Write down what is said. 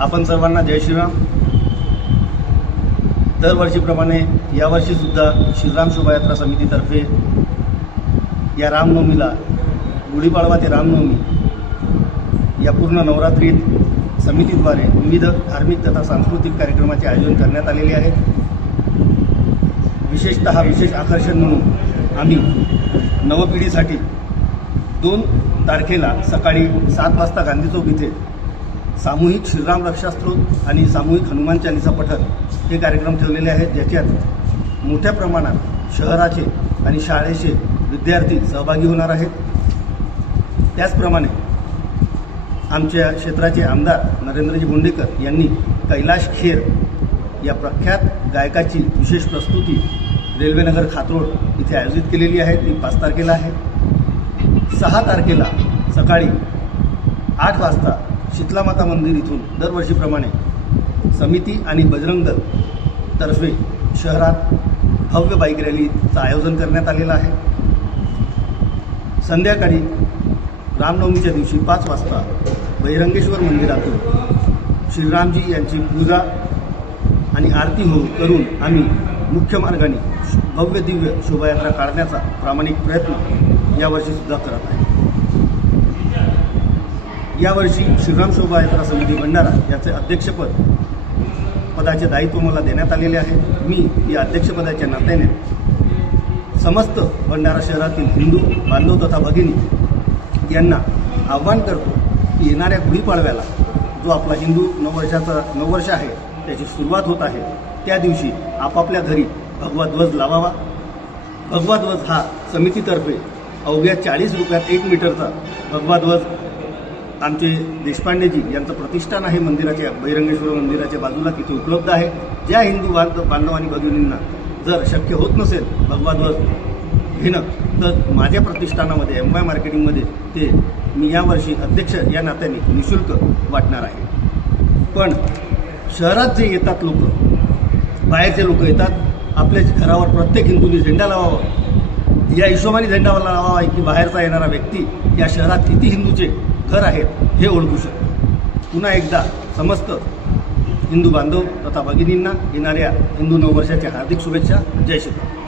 आपण सर्वांना जय श्रीराम। दरवर्षीप्रमाणे यावर्षीसुद्धा श्रीराम शोभायात्रा समितीतर्फे या रामनवमीला गुढीपाडवा ते रामनवमी या पूर्ण नवरात्रीत समितीद्वारे विविध धार्मिक तथा सांस्कृतिक कार्यक्रमाचे आयोजन करण्यात आलेले आहे। विशेषतः विशेष आकर्षण म्हणून आम्ही नवपिढीसाठी 2 तारखेला सकाळी 7 वाजता गांधी चौक इथे सामूहिक श्रीराम रक्षास्तोत्र आणि सामूहिक हनुमान चालीसा पठण हे कार्यक्रम ठेवलेले आहेत, ज्याच्यात मोठ्या प्रमाणात शहराचे आणि शाळेचे विद्यार्थी सहभागी होणार आहेत। त्याचप्रमाणे आमच्या क्षेत्राचे आमदार नरेंद्रजी भोंडेकर यांनी कैलाश खेर या प्रख्यात गायकाची विशेष प्रस्तुती रेल्वेनगर खातरोड इथे आयोजित केलेली आहे। ती 5 तारखेला आहे। 6 तारखेला सकाळी 8 वाजता शीतलामाता मंदिर इथून दरवर्षीप्रमाणे समिती आणि बजरंग दल तर्फे शहरात भव्य बाईक रॅलीचं आयोजन करण्यात आलेलं आहे। संध्याकाळी रामनवमीच्या दिवशी 5 वाजता बहिरंगेश्वर मंदिरातून श्रीरामजी यांची पूजा आणि आरती करून आम्ही मुख्य मार्गाने भव्य दिव्य शोभायात्रा काढण्याचा प्रामाणिक प्रयत्न यावर्षीसुद्धा करत आहे। यावर्षी श्रीराम शोभायात्रा समिती भंडारा याचे अध्यक्षपदाचे दायित्व मला देण्यात आलेले आहे। मी या अध्यक्षपदाच्या नात्याने समस्त भंडारा शहरातील हिंदू बांधव तथा भगिनी यांना आव्हान करतो की येणाऱ्या गुढीपाडव्याला जो आपला हिंदू नववर्ष आहे त्याची सुरुवात होत आहे, त्या दिवशी आपापल्या घरी भगवा ध्वज लावावा। भगवा ध्वज हा समितीतर्फे अवघ्या 40 रुपयात 1 मीटरचा भगवा ध्वज आमचे देशपांडेजी यांचं प्रतिष्ठान आहे मंदिराच्या बहिरंगेश्वर मंदिराच्या बाजूला तिथे उपलब्ध आहे। ज्या हिंदू बांधव आणि भगिनींना जर शक्य होत नसेल भगवा ध्वज घेणं तर माझ्या प्रतिष्ठानामध्ये MY मार्केटिंगमध्ये ते मी यावर्षी अध्यक्ष या नात्याने निःशुल्क वाटणार आहे। पण शहरात जे येतात लोक, बाहेरचे लोक येतात, आपल्या घरावर प्रत्येक हिंदूंनी झेंडा लावावा या हिशोबाने झेंडा लावावा की बाहेरचा येणारा व्यक्ती या शहरात किती हिंदूचे घर आहेत हे ओळखू शकतो। पुन्हा एकदा समस्त हिंदू बांधव तथा भगिनींना येणाऱ्या हिंदू नववर्षाच्या हार्दिक शुभेच्छा। जय श्रीराम।